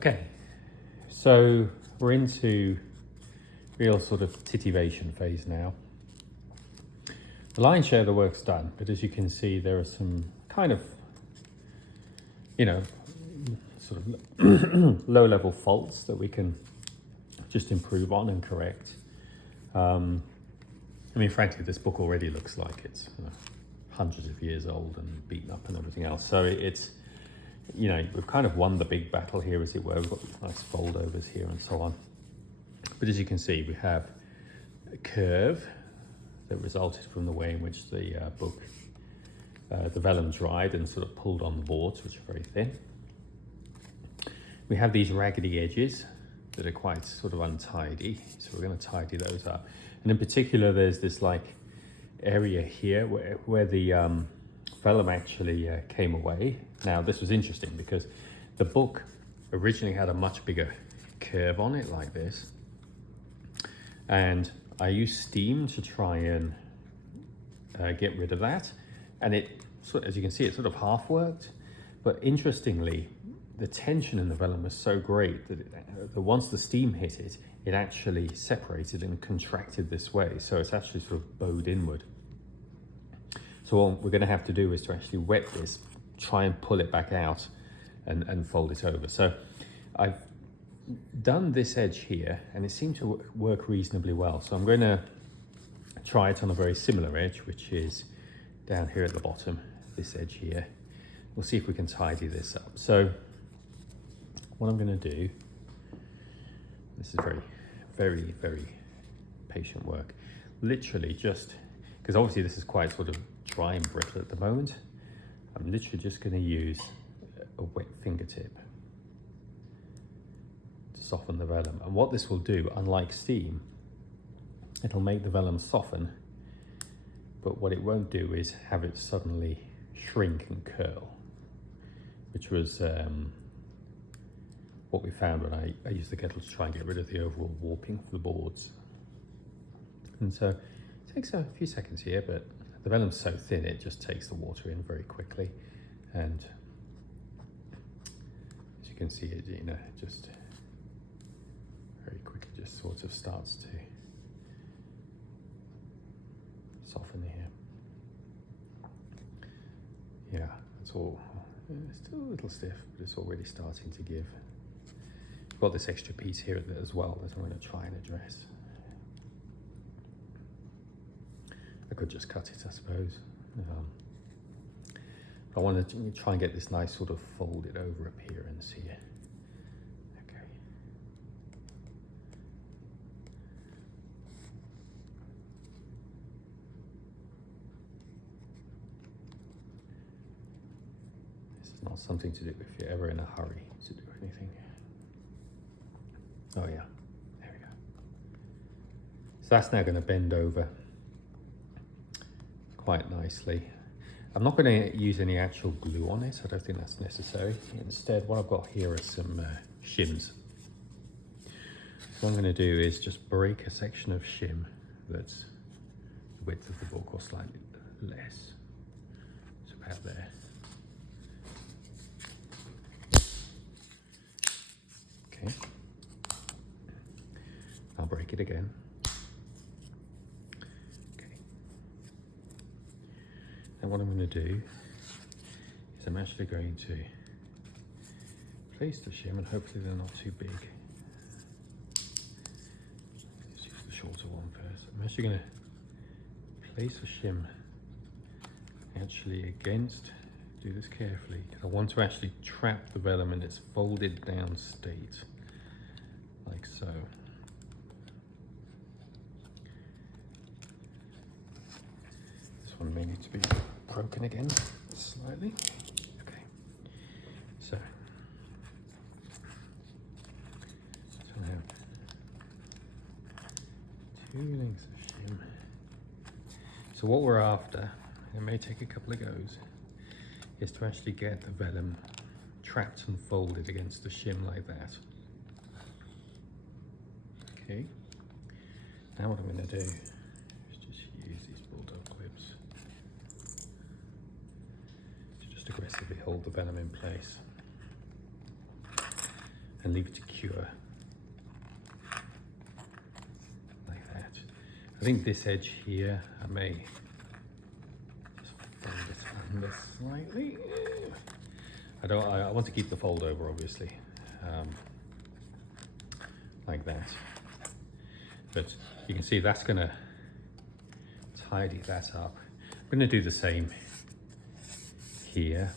Okay, so we're into real sort of titivation phase now. The lion's share of the work's done, but as you can see, there are some kind of, sort of low-level faults that we can just improve on and correct. Frankly, this book already looks like it's hundreds of years old and beaten up and everything else. So it's, we've kind of won the big battle here, as it were. We've got these nice foldovers here and so on. But as you can see, we have a curve that resulted from the way in which the the vellum dried and sort of pulled on the boards, which are very thin. We have these raggedy edges that are quite sort of untidy, so we're going to tidy those up. And in particular, there's this area here where the vellum actually came away. Now, this was interesting because the book originally had a much bigger curve on it like this, and I used steam to try and get rid of that, and it, as you can see, it sort of half worked. But interestingly, the tension in the vellum was so great that once the steam hit it, it actually separated and contracted this way. So it's actually sort of bowed inward. So what we're going to have to do is to actually wet this, try and pull it back out and fold it over. So I've done this edge here and it seemed to work reasonably well. So I'm going to try it on a very similar edge, which is down here at the bottom, this edge here. We'll see if we can tidy this up. So what I'm going to do, this is very, very, very patient work. Literally just, because obviously this is quite sort of dry and brittle at the moment, I'm literally just going to use a wet fingertip to soften the vellum. And what this will do, unlike steam, it'll make the vellum soften, but what it won't do is have it suddenly shrink and curl, which was what we found when I used the kettle to try and get rid of the overall warping of the boards. And so it takes a few seconds here, but the vellum's so thin it just takes the water in very quickly. And as you can see, it just very quickly just sort of starts to soften here. Yeah, it's all, it's still a little stiff, but it's already starting to give. I've got this extra piece here as well that I'm going to try and address. I could just cut it, I suppose. I want to try and get this nice sort of folded over appearance here. Okay. This is not something to do if you're ever in a hurry to do anything. Oh yeah, there we go. So that's now going to bend over quite nicely. I'm not going to use any actual glue on it, I don't think that's necessary. Instead, what I've got here are some shims. So what I'm going to do is just break a section of shim that's the width of the book or slightly less. It's about there. Okay. I'll break it again. Okay. And what I'm going to do is I'm actually going to place the shim, and hopefully they're not too big. Let's use the shorter one first. I'm actually going to place the shim actually against, do this carefully, because I want to actually trap the vellum in its folded down state, like so. One may need to be broken again slightly. Okay, so I have 2 lengths of shim. So what we're after, it may take a couple of goes, is to actually get the vellum trapped and folded against the shim like that. Okay, now what I'm going to do is just use these bulldog clips to just aggressively hold the vellum in place. and leave it to cure. Like that. I think this edge here, I may just fold it under slightly. I want to keep the fold over, obviously. Like that. But you can see that's gonna tidy that up. I'm gonna do the same here.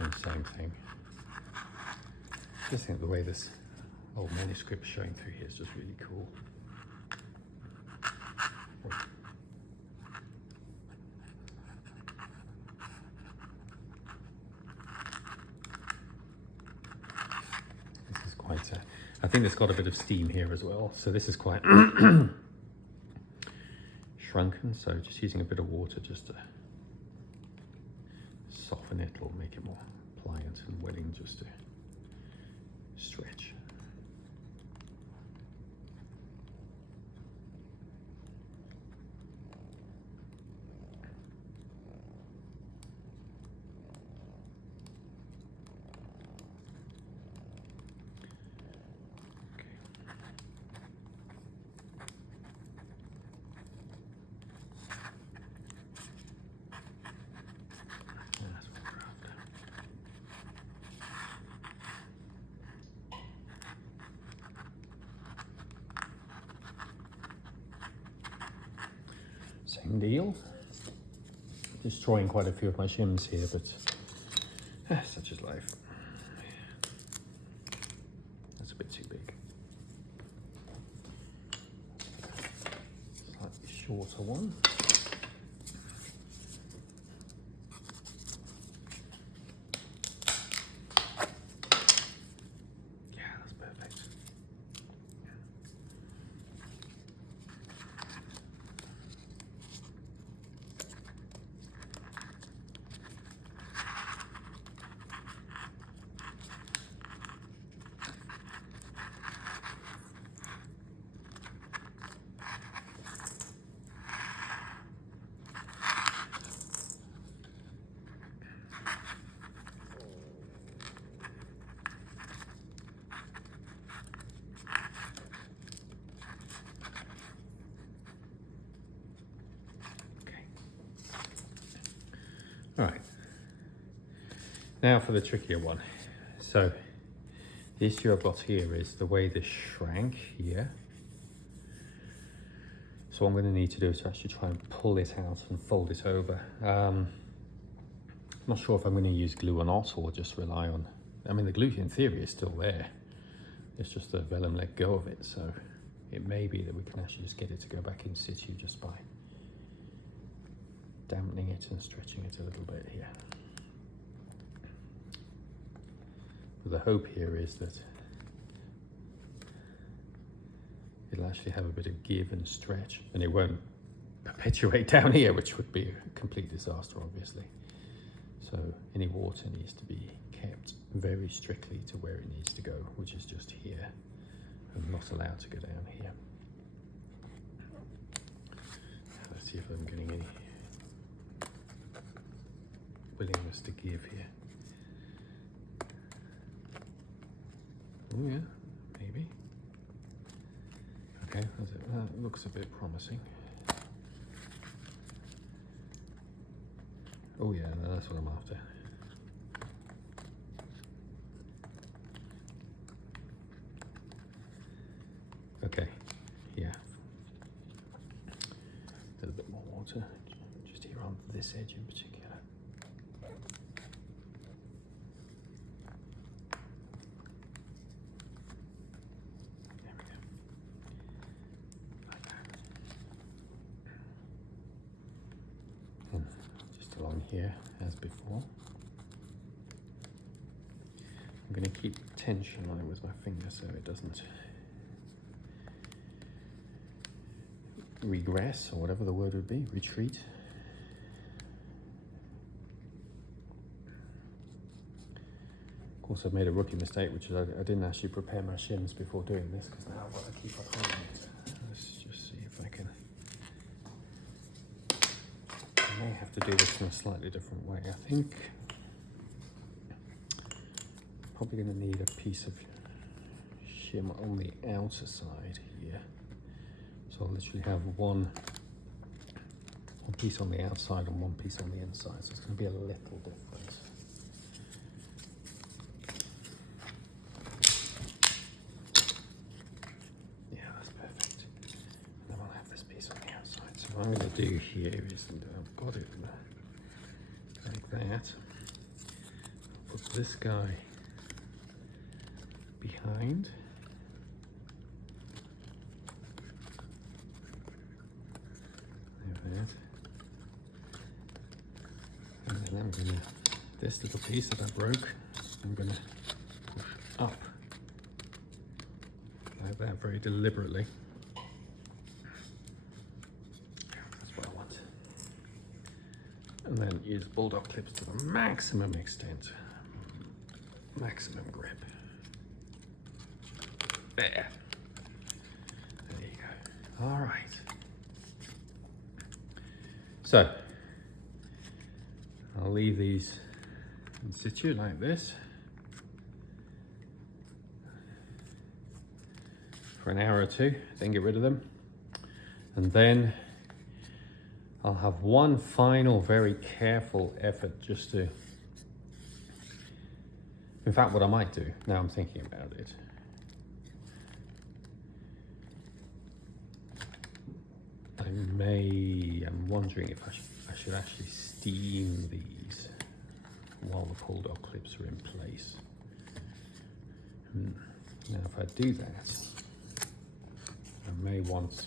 And same thing. Just think the way this old manuscript showing through here is just really cool. This is quite, I think it's got a bit of steam here as well. So this is quite shrunken. So just using a bit of water just to soften it or make it more pliant and willing just to stretch. Same deal. Destroying quite a few of my shims here, but such is life. That's a bit too big. Slightly shorter one. Yeah, that's perfect. All right, now for the trickier one. So the issue I've got here is the way this shrank here. So what I'm going to need to do is to actually try and pull it out and fold it over. I'm not sure if I'm going to use glue or not, or just rely on, I mean the glue in theory is still there. It's just the vellum let go of it, so it may be that we can actually just get it to go back in situ just by dampening it and stretching it a little bit here. But the hope here is that it'll actually have a bit of give and stretch, and it won't perpetuate down here, which would be a complete disaster, obviously. So any water needs to be kept very strictly to where it needs to go, which is just here, and not allowed to go down here. Let's see if I'm getting any willingness to give here. Oh yeah, maybe. Okay, that looks a bit promising. Oh yeah, no, that's what I'm after. Okay, yeah. A little bit more water, just here on this edge in particular. Along here as before. I'm going to keep tension on it with my finger so it doesn't regress, or whatever the word would be, retreat. Of course, I've made a rookie mistake, which is I didn't actually prepare my shims before doing this, because now I've got to keep on holding it. Let's just see if I can to do this in a slightly different way. I think probably going to need a piece of shim on the outer side here. So I'll literally have one piece on the outside and one piece on the inside. So it's going to be a little different. Yeah, that's perfect. And then I'll have this piece on the outside. So what I'm going to do here is, I've got it like that. Put this guy behind. Like that. And then I'm gonna, this little piece that I broke, I'm gonna push up like that very deliberately. That's what I want. And then use bulldog clips to the maximum extent. Maximum grip. There. There you go. All right. So, I'll leave these in situ like this for an hour or two, then get rid of them. And then I'll have one final very careful effort just to, in fact, what I might do, now I'm thinking about it, I'm wondering if I should actually steam these while the pull dog clips are in place. Now if I do that, I may want,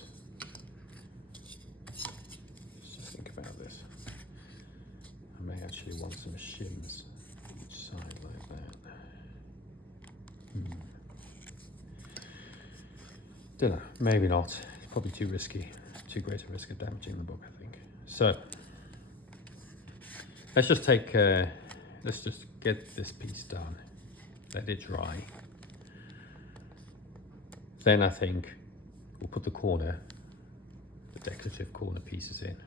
just think about this, I may actually want some shims each side like that. Don't know, maybe not, it's probably too risky. Too great a risk of damaging the book, I think. So let's just take, let's just get this piece done, let it dry. Then I think we'll put the corner, the decorative corner pieces in.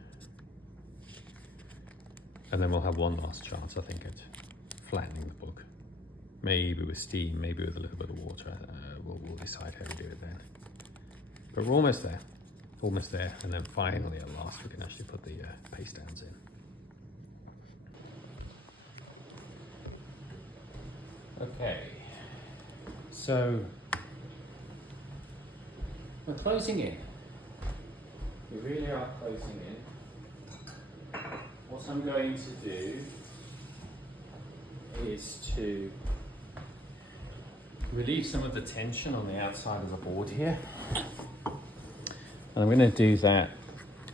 And then we'll have one last chance, I think, at flattening the book. Maybe with steam, maybe with a little bit of water. We'll decide how to do it then. But we're almost there. Almost there, and then finally at last we can actually put the paste downs in. Okay, so we're closing in. We really are closing in. What I'm going to do is to relieve some of the tension on the outside of the board here. And I'm going to do that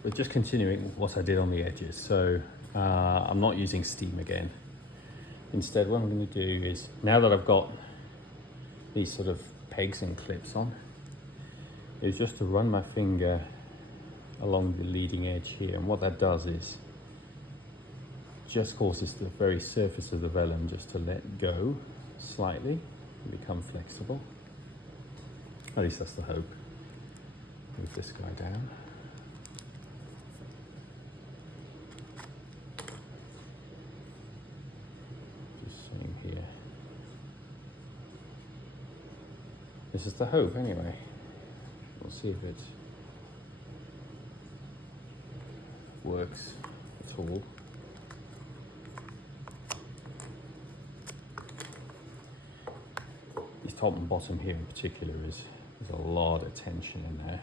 with just continuing what I did on the edges. So I'm not using steam again. Instead, what I'm going to do is, now that I've got these sort of pegs and clips on, is just to run my finger along the leading edge here. And what that does is just causes the very surface of the vellum just to let go slightly and become flexible. At least that's the hope. Move this guy down. Just same here. This is the hope anyway. We'll see if it works at all. This top and bottom here in particular there's a lot of tension in there.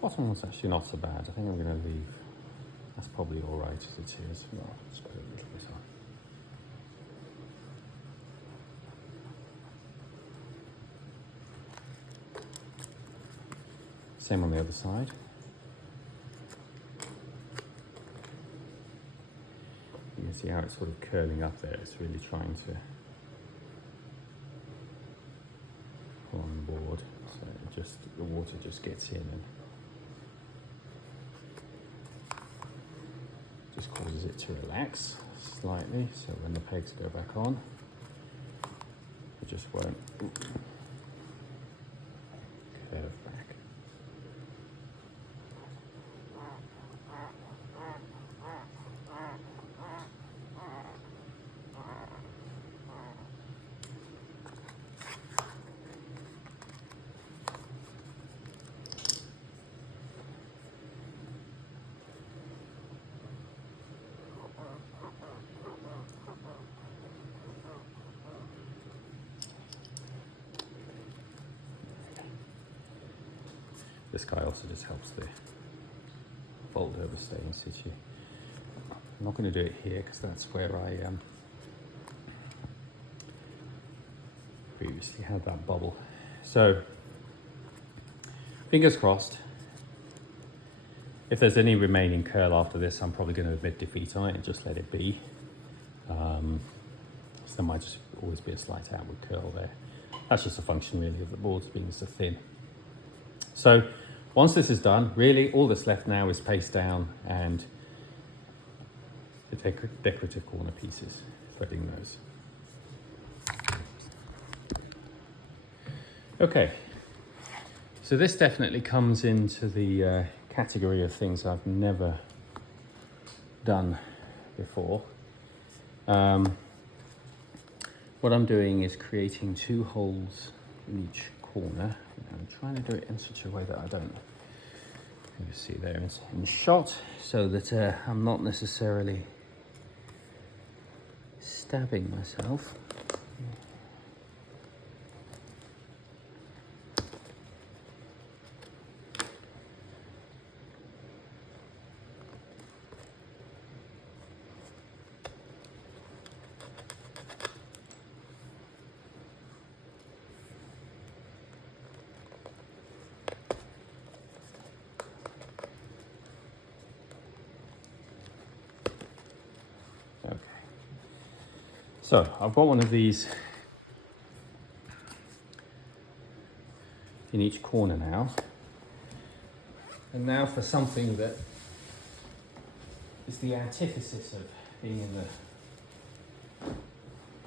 Bottom one's actually not so bad. I think I'm going to leave. That's probably all right as it is. Well, just put a little bit on. Same on the other side. You can see how it's sort of curling up there. It's really trying to pull on the board. So it just, the water just gets in and just causes it to relax. slightly, so when the pegs go back on, it just won't curve back. This guy also just helps the fold over stay in situ. I'm not going to do it here because that's where I previously had that bubble. So fingers crossed. If there's any remaining curl after this, I'm probably going to admit defeat on it and just let it be. So there might just always be a slight outward curl there. That's just a function really of the boards being so thin. So once this is done, really all that's left now is paste down and the decorative corner pieces, threading those. Okay, so this definitely comes into the category of things I've never done before. What I'm doing is creating 2 holes in each corner. I'm trying to do it in such a way that I don't, you see there it's in shot, so that I'm not necessarily stabbing myself. So I've got one of these in each corner now. And now for something that is the antithesis of being in the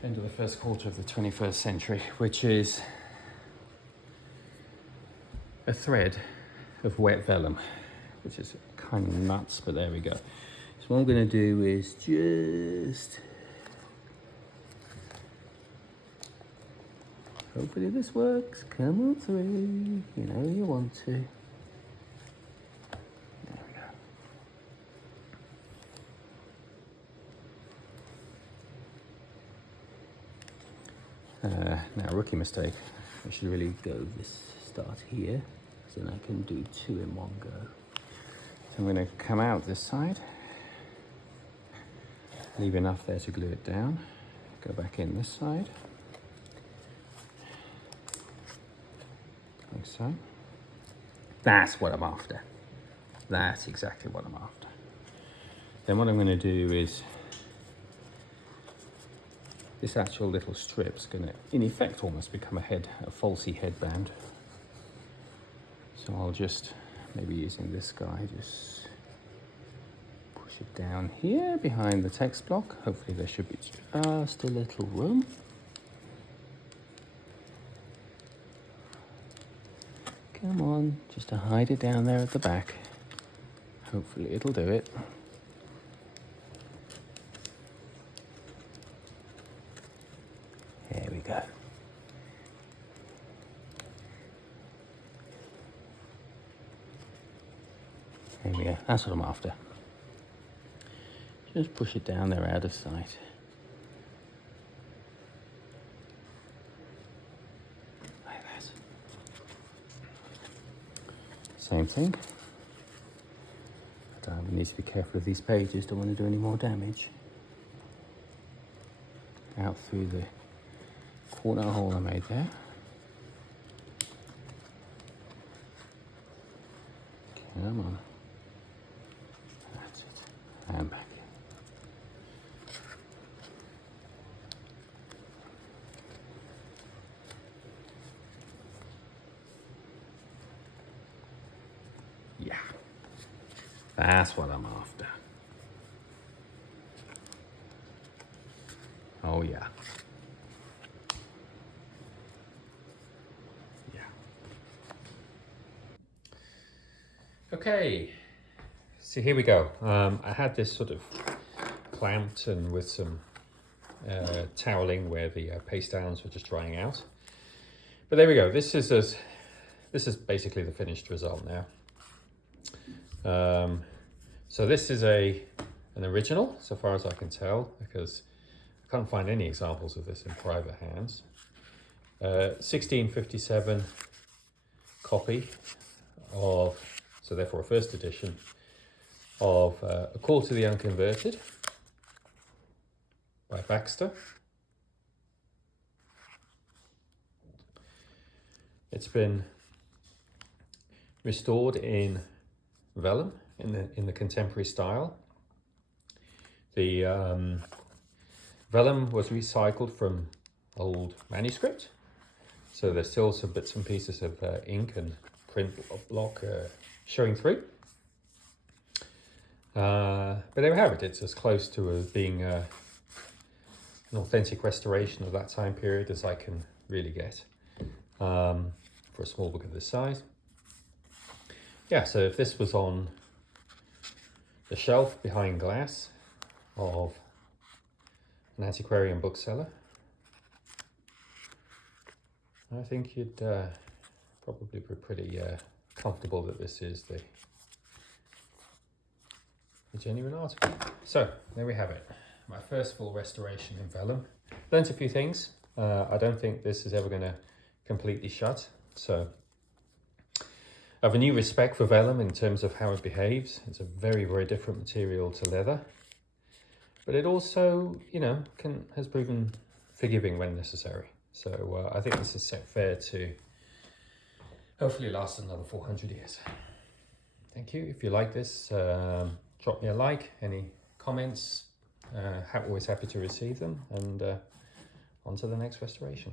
end of the first quarter of the 21st century, which is a thread of wet vellum, which is kind of nuts, but there we go. So what I'm going to do is just, hopefully this works, come on through, you know you want to. There we go. Now, rookie mistake, I should really go this start here, so then I can do 2 in one go. So I'm going to come out this side, leave enough there to glue it down, go back in this side, like so. That's what I'm after. That's exactly what I'm after. Then what I'm going to do is, this actual little strip's going to, in effect, almost become a falsy headband. So I'll just, maybe using this guy, just push it down here behind the text block. Hopefully there should be just a little room. Come on, just to hide it down there at the back. Hopefully it'll do it. There we go. There we go, that's what I'm after. Just push it down there out of sight. Like that. Same thing. But I need to be careful of these pages, don't want to do any more damage. Out through the corner hole I made there. Come on. That's it. And back. Yeah. That's what I'm after. Oh yeah. Yeah. Okay, so here we go. I had this sort of clamped and with some toweling where the paste downs were just drying out. But there we go. This is basically the finished result now. So this is an original, so far as I can tell, because I can't find any examples of this in private hands. 1657 copy of, so therefore a first edition of A Call to the Unconverted by Baxter. It's been restored in vellum in the contemporary style. The vellum was recycled from old manuscript, so there's still some bits and pieces of ink and print block showing through. But there we have it. It's as close to being an authentic restoration of that time period as I can really get for a small book of this size. Yeah, so if this was on the shelf behind glass of an antiquarian bookseller, I think you'd probably be pretty comfortable that this is the genuine article. So there we have it, my first full restoration in vellum. Learned a few things. I don't think this is ever going to completely shut, so I have a new respect for vellum in terms of how it behaves. It's a very, very different material to leather, but it also, you know, has proven forgiving when necessary. So I think this is set fair to hopefully last another 400 years. Thank you. If you like this, drop me a like. Any comments, always happy to receive them, and on to the next restoration.